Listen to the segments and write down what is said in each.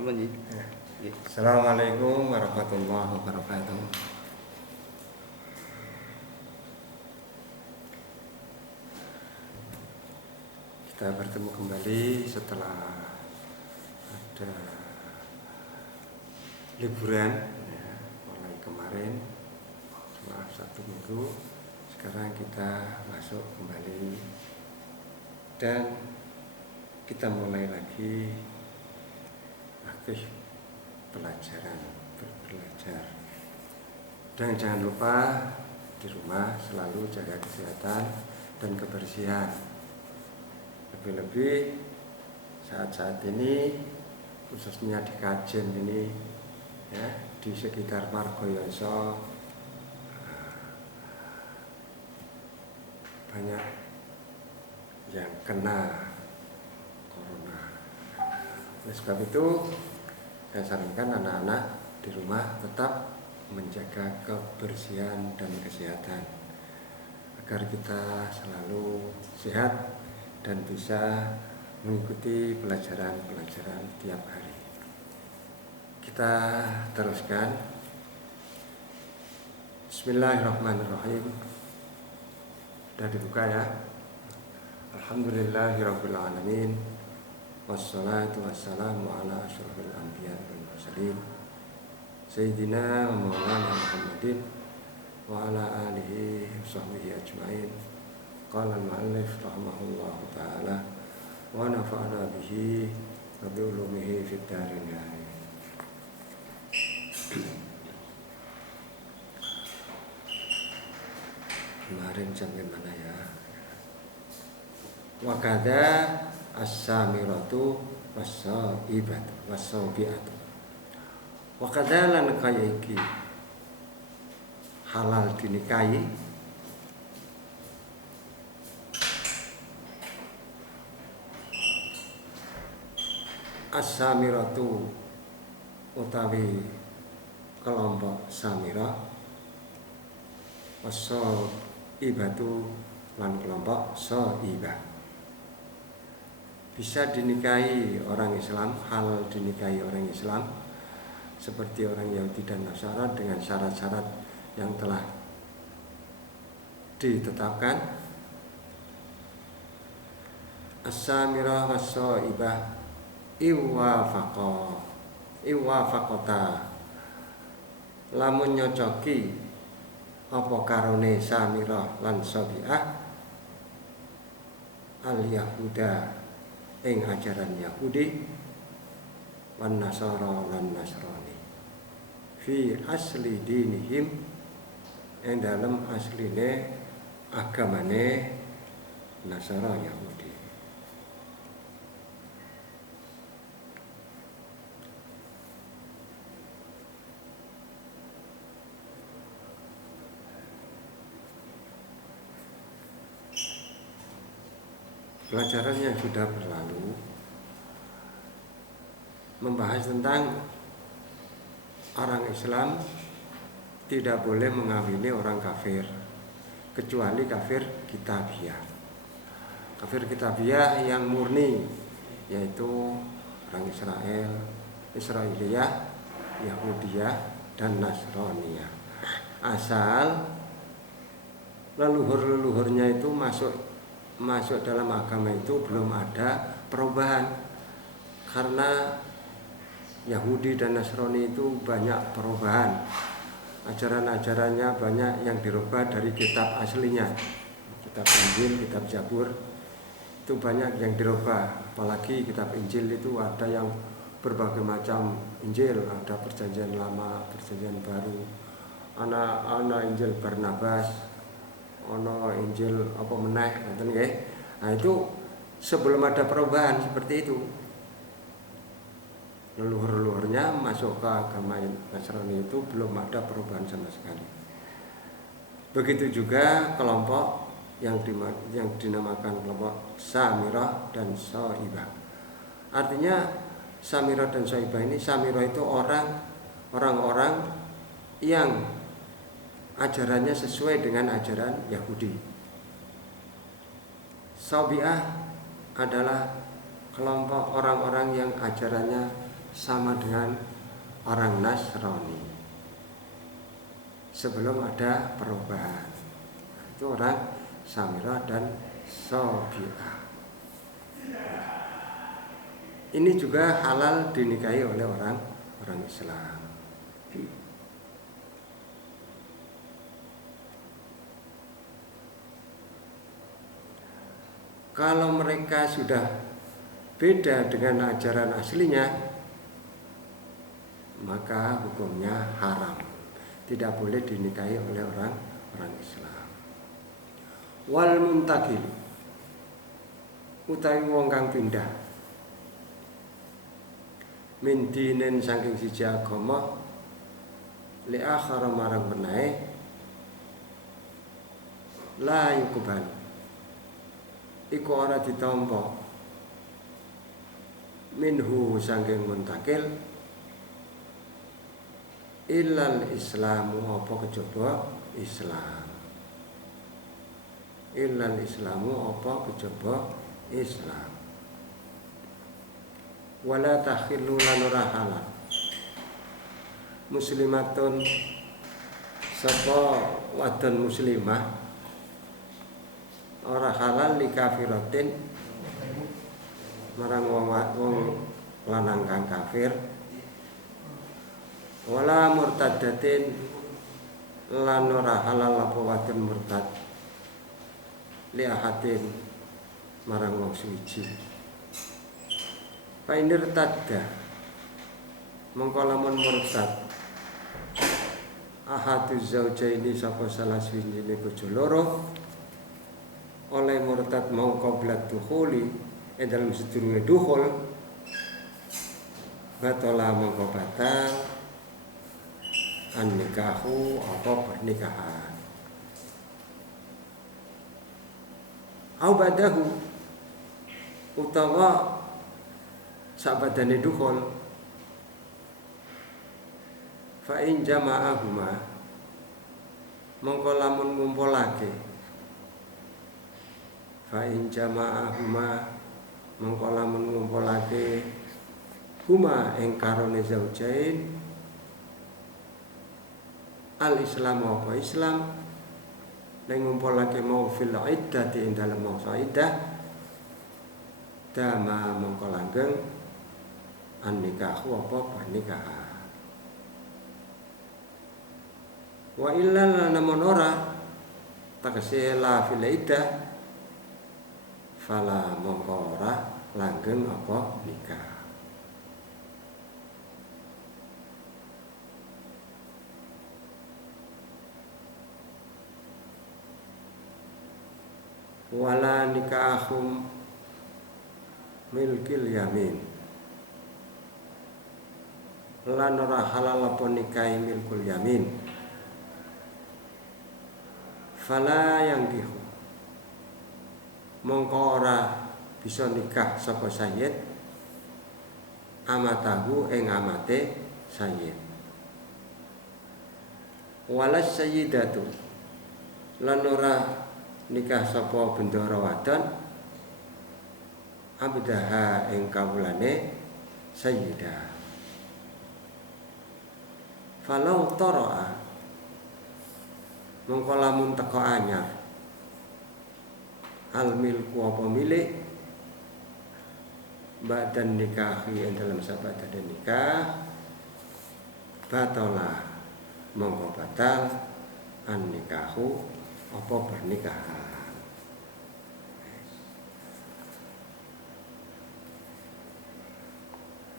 Sama Ji. Assalamualaikum warahmatullahi wabarakatuh. Kita bertemu kembali setelah ada liburan ya, mulai kemarin cuma 1 minggu. Sekarang kita masuk kembali dan kita mulai lagi aktif belajar. Dan jangan lupa di rumah selalu jaga kesehatan dan kebersihan. Lebih-lebih saat-saat ini, khususnya di Kajen ini ya, di sekitar Margoyoso banyak yang kena corona. Oleh sebab itu saya sarankan anak-anak di rumah tetap menjaga kebersihan dan kesehatan agar kita selalu sehat dan bisa mengikuti pelajaran-pelajaran tiap hari. Kita teruskan. Bismillahirrahmanirrahim. Sudah dibuka ya. Alhamdulillahirabbil alamin. Wassalatu wassalamu ala asyrofil anbiya wal mursalin Sayyidina wa maulana Muhammadin wa ala alihi wa sahbihi ajma'in. Qala al-mu'allif rahimahullahu ta'ala wa nafa'ana bihi wa bi ulumihi fid darin amin. Kemarin sampai mana ya? Wa kadza as-samiratu was-saibatu was-saubiatu. Wa kadzalan kaya iki halal dinikahi as-samiratu utawi kelompok samirah, was-saibatu lan kelompok saibah. Bisa dinikahi orang Islam, halal dinikahi orang Islam seperti orang Yahudi dan Nasara dengan syarat-syarat yang telah ditetapkan. As-samirah was-saibah iwafaqata lamun nyocoki apa karone samirah lan sabiah al-yahuda ing ajaran Yahudi wan Nasara lan Nasrani fi asli dinihim ing dalam asline agamane Nasara Yahudi. Pelajaran yang sudah berlalu membahas tentang orang Islam tidak boleh mengawini orang kafir kecuali kafir kitabiah. Kafir kitabiah yang murni yaitu orang Israel, Israiliyah, Yahudiyah dan Nasraniyah. Asal leluhur-leluhurnya itu masuk dalam agama itu belum ada perubahan, karena Yahudi dan Nasrani itu banyak perubahan, ajaran-ajarannya banyak yang dirubah dari kitab aslinya, kitab Injil, kitab Zabur itu banyak yang dirubah. Apalagi kitab Injil itu ada yang berbagai macam Injil, ada perjanjian lama, perjanjian baru, ana Injil Barnabas, ono Injil apa meneh ngoten nggih. Nah itu sebelum ada perubahan seperti itu. Leluhur-leluhurnya masuk ke agama Nasrani itu belum ada perubahan sama sekali. Begitu juga kelompok yang dinamakan kelompok Samirah dan Saibah. Artinya Samirah dan Saibah ini, Samirah itu orang-orang yang ajarannya sesuai dengan ajaran Yahudi. Sabi'ah adalah kelompok orang-orang yang ajarannya sama dengan orang Nasrani sebelum ada perubahan. Itu orang Samirah dan Sobi'ah. Ini juga halal dinikahi oleh orang Islam. Kalau mereka sudah beda dengan ajaran aslinya, maka hukumnya haram, tidak boleh dinikahi oleh orang Islam. Wal muntakil utawi wong kang pindah min dinin saking siji agama li akhara marang menae la yuqbal iku ora ditampa minhu saking muntakil illal islamu apa kejaba Islam, illal islamu apa kejaba Islam. Wala takhillu lan ora halal muslimatun sapa wadon muslimah ora halal li kafiratin marang wong lanang kang kafir, wala murtadatin lan ora halal apa wadon murtad li ahadin marang wong suci. Painir tadda mongko lamun murtad ahadu zaujaini sapa salah swijine bojo loro oleh murtad mau qablat dukhuli dalam sedurunge dukhul batola mongko batal an nikahu apa pernikahan au badahu utawa sabadane dukhul fa in jama'ahuma mongko lamun ngumpulake fa in jama'ahuma mongko lamun ngumpulake huma ing karone zaujain al islam apa Islam ning ngumpulake mau fil iddati ing dalem mangsa iddah dama mongko langgeng an nikahu apa pernikahan. Wa illa namun ora tegese la fil iddah fala mongko ora langgeng apa nikah. Wala nikahum milkil yamin lan ora halal apa nikahi milkul yamin fala yangkihu mongko ora bisa nikah sapa sayyid amatahu ing amate sayyid walas sayyidatu lan ora nikah sapa bendara wadon abdaha ing kawulane sayyidah falau tara'a mongko lamun teko anyar al milku apa milik ba'dan nikahi ing dalam sabada nikah batalah mongko batal an nikahu apa pernikahan.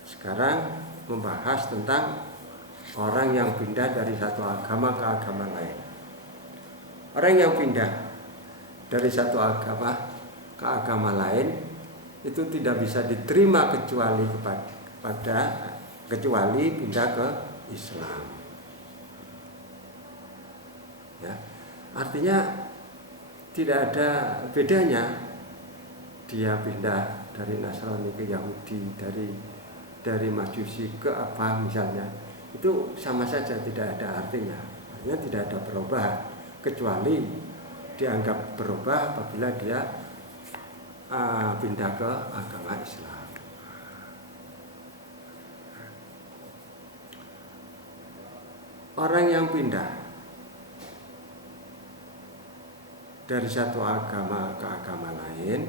Sekarang membahas tentang orang yang pindah dari satu agama ke agama lain. Orang yang pindah dari satu agama ke agama lain itu tidak bisa diterima kecuali pindah ke Islam. Ya, artinya tidak ada bedanya dia pindah dari Nasrani ke Yahudi, dari Majusi ke apa misalnya, itu sama saja tidak ada artinya tidak ada perubahan, kecuali dianggap berubah apabila dia pindah ke agama Islam. orang yang pindah dari satu agama ke agama lain,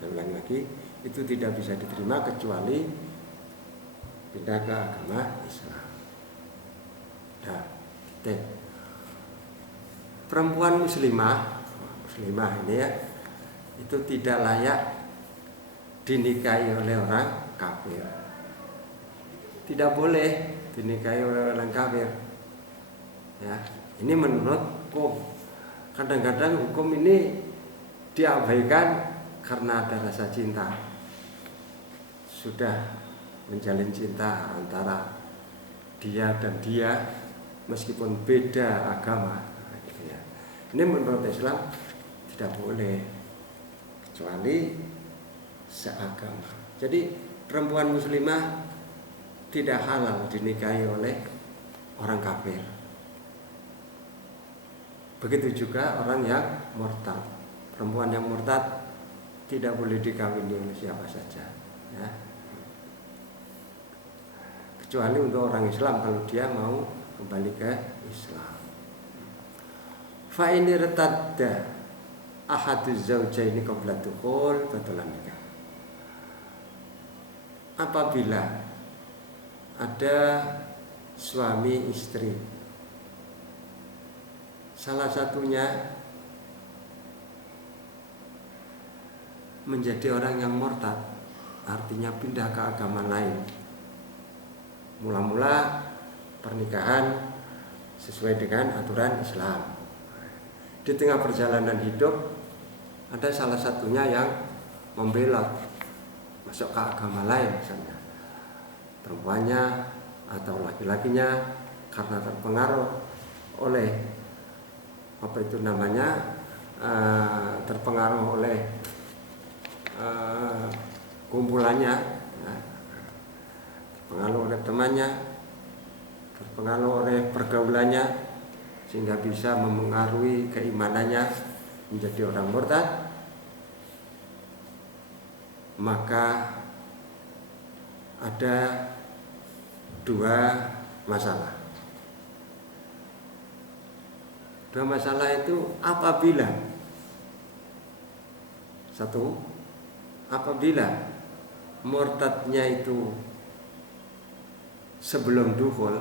saya ulang lagi, itu tidak bisa diterima kecuali pindah ke agama Islam. Nah, perempuan muslimah ini ya, itu tidak layak dinikahi oleh orang kafir. Tidak boleh dinikahi oleh orang kafir. Ya, ini menurut hukum. Kadang-kadang hukum ini diabaikan karena ada rasa cinta. Sudah menjalin cinta antara dia dan dia meskipun beda agama. Gitu ya. Ini menurut Islam tidak boleh kecuali seagama. Jadi perempuan muslimah tidak halal dinikahi oleh orang kafir. Begitu juga orang yang murtad. Perempuan yang murtad tidak boleh dikawini oleh siapa saja. Ya. Kecuali untuk orang Islam kalau dia mau kembali ke Islam. Fa ini retadda ahaduz zaujaini qabla dukhul batalan nikah. Apabila ada suami istri, salah satunya menjadi orang yang murtad, artinya pindah ke agama lain. Mula-mula pernikahan sesuai dengan aturan Islam. Di tengah perjalanan hidup ada salah satunya yang membelot masuk ke agama lain, misalnya perempuannya atau laki-lakinya karena terpengaruh oleh terpengaruh oleh kumpulannya, terpengaruh oleh temannya, terpengaruh oleh pergaulannya, sehingga bisa memengaruhi keimanannya menjadi orang murtad. Maka ada dua masalah. Dua masalah itu apabila satu, apabila murtadnya itu sebelum dukhul,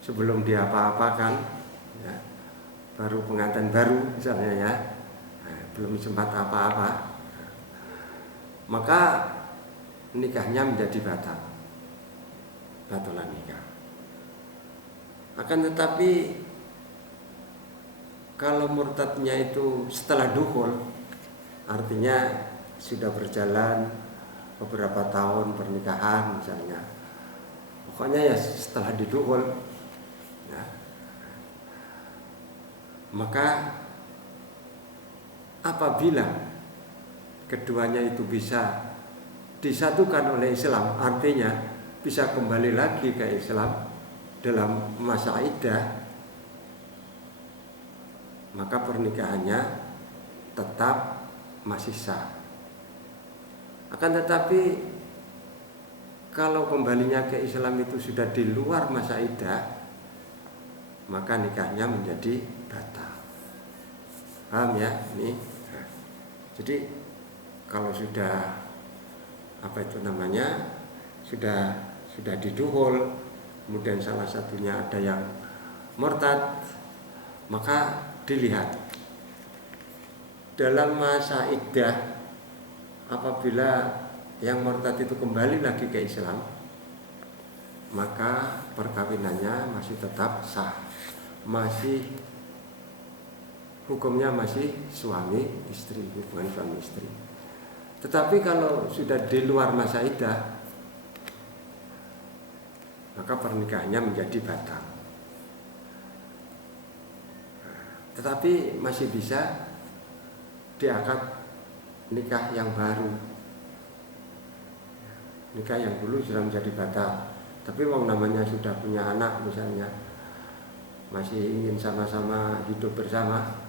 sebelum diapa-apakan, ya, baru pengantin baru misalnya ya, belum sempat apa-apa, maka nikahnya menjadi batalan nikah. Akan tetapi kalau murtadnya itu setelah dukhul, artinya sudah berjalan beberapa tahun pernikahan misalnya, pokoknya ya setelah didukhul, ya, maka apabila keduanya itu bisa disatukan oleh Islam, artinya bisa kembali lagi ke Islam dalam masa iddah, maka pernikahannya tetap masih sah. Akan tetapi kalau kembalinya ke Islam itu sudah di luar masa iddah, maka nikahnya menjadi batal. Paham ya? Ini. Jadi kalau sudah sudah didukhul, kemudian salah satunya ada yang murtad, maka dilihat dalam masa iddah, apabila yang murtad itu kembali lagi ke Islam, maka perkawinannya masih tetap sah, masih hukumnya masih suami istri, hubungan suami istri. Tetapi kalau sudah di luar masa iddah, maka pernikahannya menjadi batal. Tetapi masih bisa diakad nikah yang baru. Nikah yang dulu sudah menjadi batal, tapi wong namanya sudah punya anak misalnya, masih ingin sama-sama hidup bersama,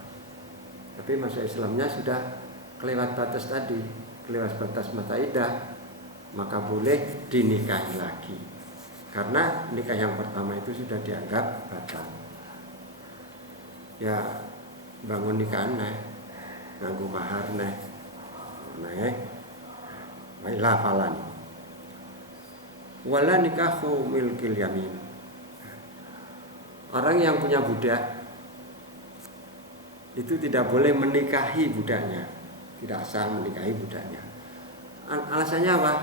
tapi masa Islamnya sudah kelewat batas tadi, kelewat batas masa iddah, maka boleh dinikahi lagi. karena nikah yang pertama itu sudah dianggap batal. Ya bangun nikah neh, nganggo mahar neh, baiklah falan. Wala nikahu milkil yamin. Orang yang punya budak itu tidak boleh menikahi budaknya, tidak sah menikahi budaknya. Alasannya apa?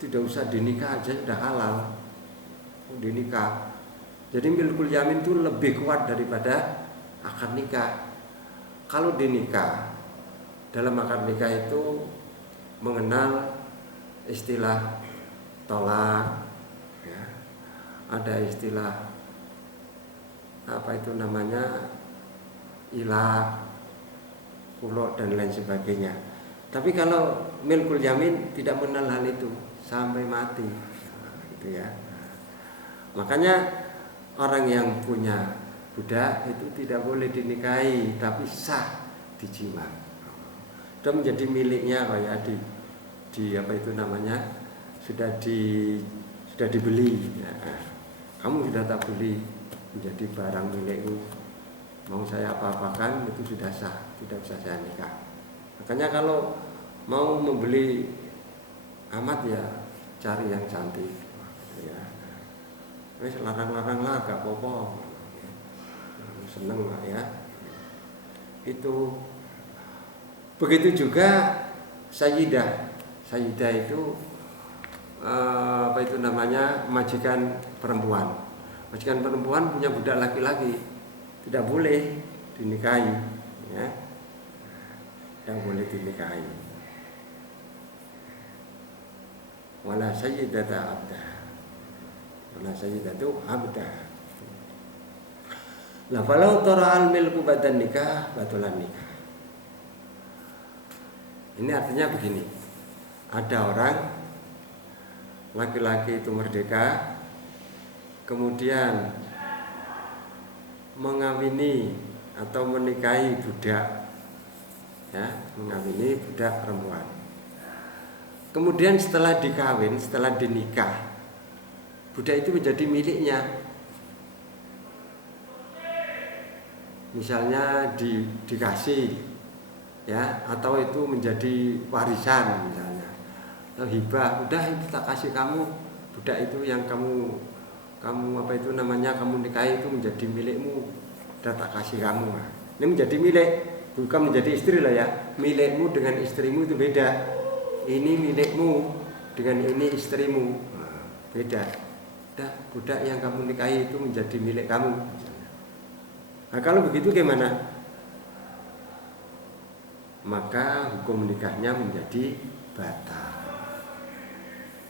Tidak usah dinikah aja sudah halal, dinikah. Jadi milkul yamin itu lebih kuat daripada akad nikah. Kalau dinikah, dalam akad nikah itu mengenal istilah tolak, ya. Ada istilah apa itu namanya ilah, kulok dan lain sebagainya. Tapi kalau milkul yamin tidak mengenal hal itu sampai mati, gitu ya. Makanya orang yang punya budak itu tidak boleh dinikahi, tapi sah dijima. Sudah menjadi miliknya kayak di apa itu namanya sudah dibeli. Ya. Kamu sudah tak beli menjadi barang milikku. Mau saya apa-apakan itu sudah sah, tidak usah saya nikah. Makanya kalau mau membeli amat ya cari yang cantik, ya. Wes larang-larang lah, gak apa-apa. Seneng lah ya. Itu begitu juga sayyidah. Sayyidah itu apa itu namanya majikan perempuan. Majikan perempuan punya budak laki-laki, tidak boleh dinikahi, ya. Tidak boleh dinikahi. Wala sayyidata abdah. Wala sayyidatu abdah. La falau tara'al milku badan nikah batulan nikah. Ini artinya begini. Ada orang laki-laki itu merdeka, kemudian mengawini atau menikahi budak, ya, mengawini budak perempuan. Kemudian setelah dikawin, setelah dinikah, budak itu menjadi miliknya. Misalnya dikasih, ya, atau itu menjadi warisan misalnya, atau hibah, udah itu tak kasih kamu, budak itu yang kamu apa itu namanya kamu nikahi itu menjadi milikmu, udah tak kasih kamu. Ini menjadi milik, bukan menjadi istri lah ya. Milikmu dengan istrimu itu beda. Ini milikmu dengan ini istrimu, beda. Udah budak yang kamu nikahi itu menjadi milik kamu. Nah kalau begitu gimana? Maka hukum nikahnya menjadi batal.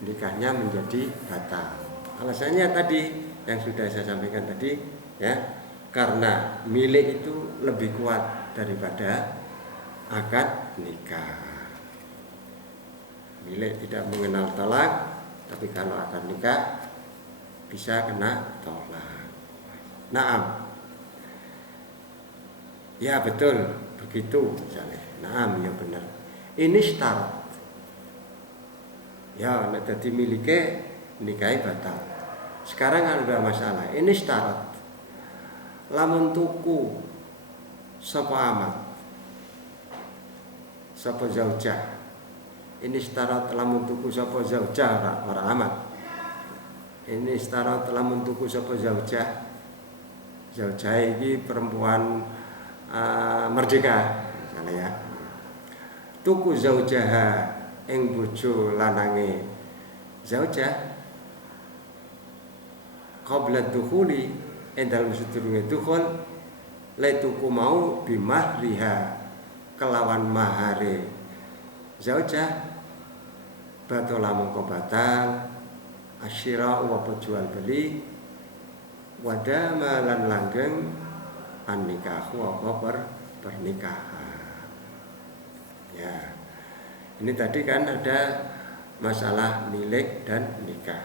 Nikahnya menjadi batal. Alasannya tadi yang sudah saya sampaikan tadi, ya, karena milik itu lebih kuat daripada akad nikah. Milik tidak mengenal tolak, tapi kalau akad nikah bisa kena tolak. Naam. Ya betul, begitu misalnya. Naam, ya benar. Ini syarat. Ya, nek dadi milike nikahi batal. Sekarang ada masalah. Ini syarat. Lamun tuku sapa amat, sapa zaujah. Ini syarat lamun tuku sapa zaujah ora amat. Ini syarat lamun tuku sapa zaujah. Zaujah iki perempuan merdeka misalnya ya. Tuku zaujah ing bojo lanange zaujah qabla dukhuli endal sedurunge dukhul laituku mau bimahriha kelawan mahare zaujah batola mongko batal asyira wa jual beli wadama lan langgeng an nikahu apa pernikahan. Ya. Ini tadi kan ada masalah milik dan nikah.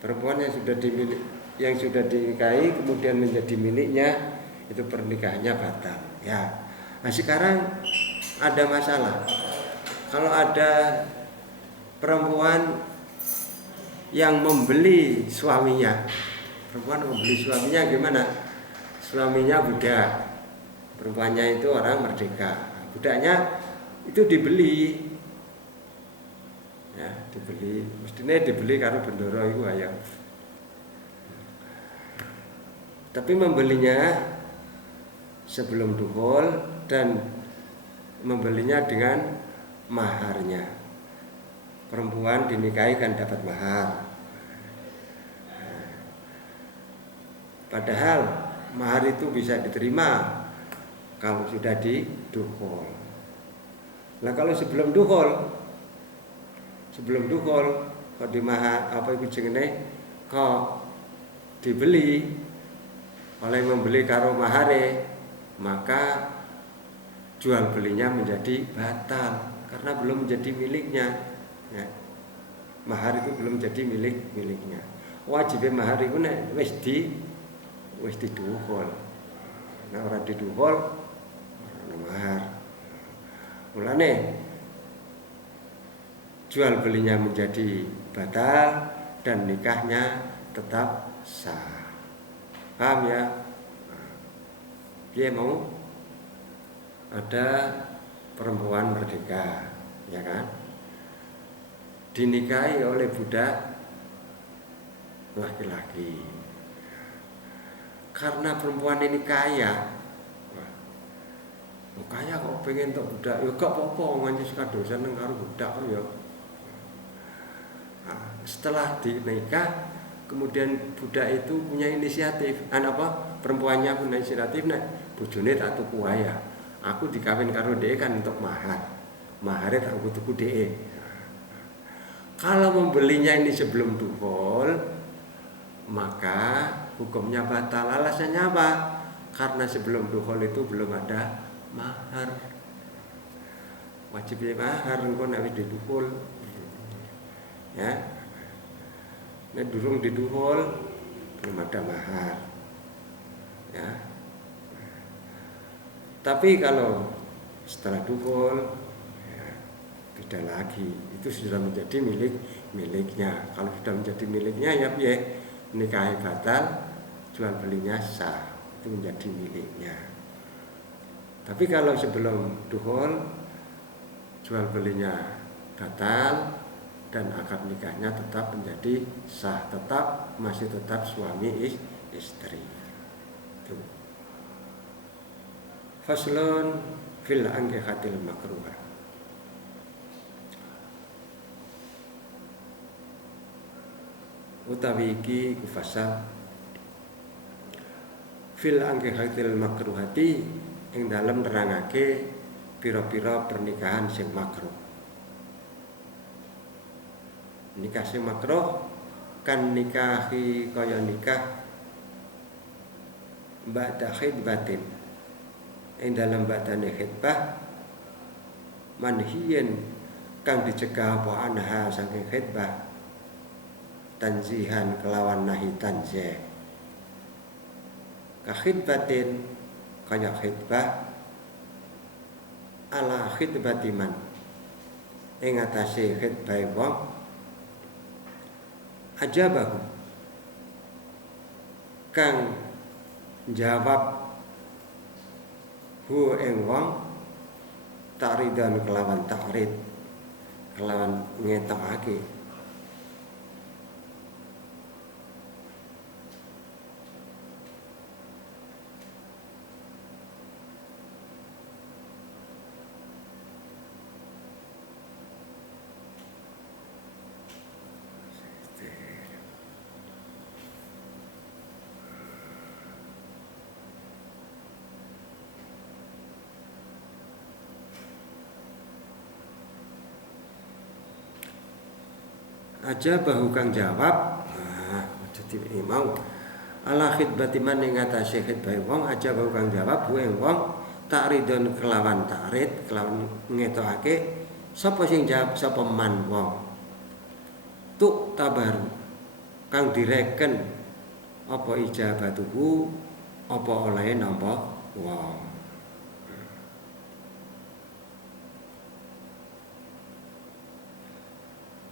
Perempuan yang sudah dinikahi kemudian menjadi miliknya, itu pernikahannya batal. Ya. Nah, sekarang ada masalah. Kalau ada perempuan yang membeli suaminya. Perempuan membeli suaminya gimana? Suaminya budak, perempuannya itu orang merdeka. Budaknya itu dibeli, ya dibeli. Mestinya dibeli karena bendoro itu ayo. Tapi membelinya sebelum dukhul dan membelinya dengan maharnya. Perempuan dinikahi kan dapat mahar. Padahal mahar itu bisa diterima kalau sudah didukhul. Nah kalau sebelum dukhul kok di mahar apa itu jenenge kok dibeli oleh membeli karo mahare, maka jual belinya menjadi batal karena belum menjadi miliknya. Ya. Mahar itu belum jadi miliknya. Wajib mahar itu nek wis didukhul. Nah ora didukhul ora mahar. Mulane jual belinya menjadi batal dan nikahnya tetap sah. Paham ya? Dia mau ada perempuan merdeka, ya kan? Dinikahi oleh budak laki-laki. Karena perempuan ini kaya, kaya kok pengen untuk budak, ya gak apa-apa nganti sekadosan nang karo budak ya. Nah, setelah dinikah, kemudian budak itu punya inisiatif, perempuannya punya inisiatif, nah bojone tak tuku wae. Aku dikawin karo dhek kan untuk mahare tak tuku dhek. Kalau membelinya ini sebelum dukhul, maka hukumnya batal. Alasannya apa? Karena sebelum dukhul itu belum ada mahar. Wajib mahar engko nek wis didukhul. Ya. Nek durung didukhul belum ada mahar. Ya. Tapi kalau setelah dukhul ya, beda lagi. Itu sudah menjadi miliknya. Kalau sudah menjadi miliknya ya piye? Nikahi batal, jual belinya sah. Itu menjadi miliknya. Tapi kalau sebelum dukhul jual belinya batal dan akad nikahnya tetap menjadi sah, masih tetap suami istri. Itu. Faslun fil ankihatil makruhah. Utawi iki kufasal fil ankihatil makruhati ing dalem nerangake pira-pira pernikahan sing makruh. Nikah sing makruh kan nikahi kaya nikah ba'da khidbatin. Ing dalam badane khidbah manhiyen kang dicegah apa anha saking khidbah tanzihan kelawan nahi tanzih. Ka khidbatin kaya khidbah ala khidbatiman ing atase khidbah wong ajabahu kang jawab hu ing wong ta'ridan kelawan ta'rid kelawan ngetokake aja bahu kang jawab jadi mau ala khidbati man ing atase khidbah wong aja bahu kang jawab bueng wong ta'ridon kelawan ta'rid kelawan ngetokake sapa sing jawab sapa man wong tuk tabaru kang direken apa ijabatuhu apa olehe nampa wong.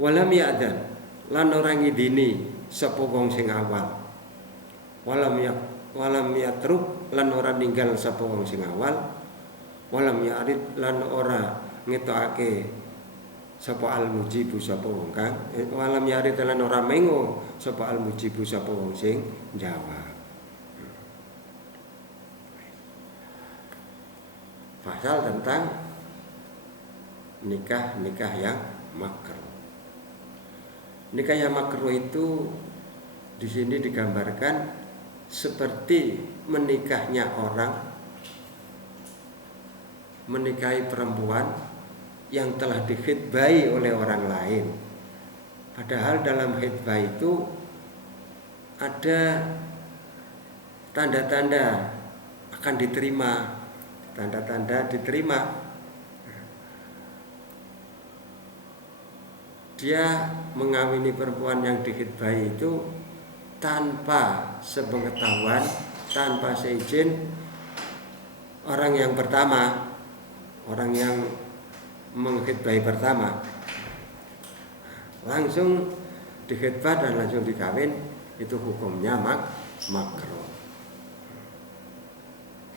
Walam ya'dan lan ora ngidini sapa wong sing awal. Walam yatruk lan ora ninggal sapa wong sing awal. Walam ya'rid lan ora ngetokake sapa al mujibu sapa wong kang walam ya'rid lan ora mengo sapa al mujibu sapa wong sing jawab. Pasal tentang nikah yang makruh. Nikah yang makruh itu di sini digambarkan seperti menikahnya orang menikahi perempuan yang telah dikhitbahi oleh orang lain. Padahal dalam khitbah itu ada tanda-tanda akan diterima, tanda-tanda diterima. Dia mengawini perempuan yang dikhitbahi itu tanpa sepengetahuan, tanpa seizin orang yang pertama, orang yang mengkhitbahi pertama. Langsung dikhitbah dan langsung dikawin, itu hukumnya makruh.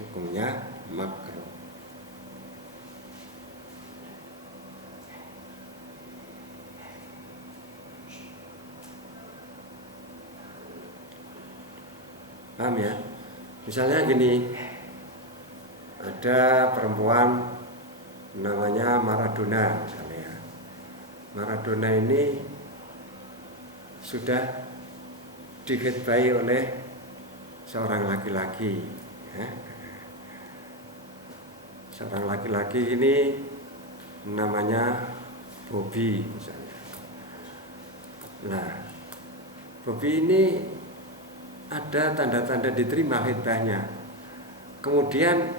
Hukumnya makruh. Paham ya? Misalnya gini, ada perempuan namanya Maradona misalnya. Maradona ini sudah dikhitbahi oleh seorang laki-laki ya. Seorang laki-laki ini namanya Bobby misalnya. Nah, Bobby ini ada tanda-tanda diterima khitbahnya. Kemudian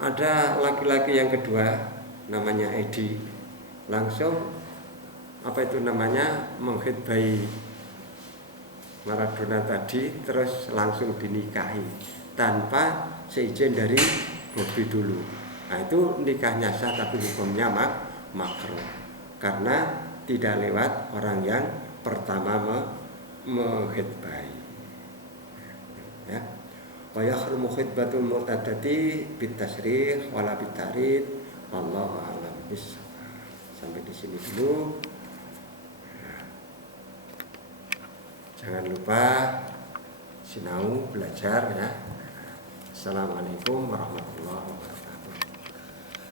ada laki-laki yang kedua namanya Edi, langsung mengkhitbahi Maradona tadi, terus langsung dinikahi tanpa seizin dari Bobby dulu. Nah, itu nikahnya sah tapi hukumnya makruh karena tidak lewat orang yang pertama mengkhitbahi. Ya. Wa yakhrumu khitbatul mu'tadati bitasrih wala bitarid wallahu a'lam bissawab. Sampai di sini dulu. Jangan lupa sinau belajar ya. Assalamualaikum warahmatullahi wabarakatuh.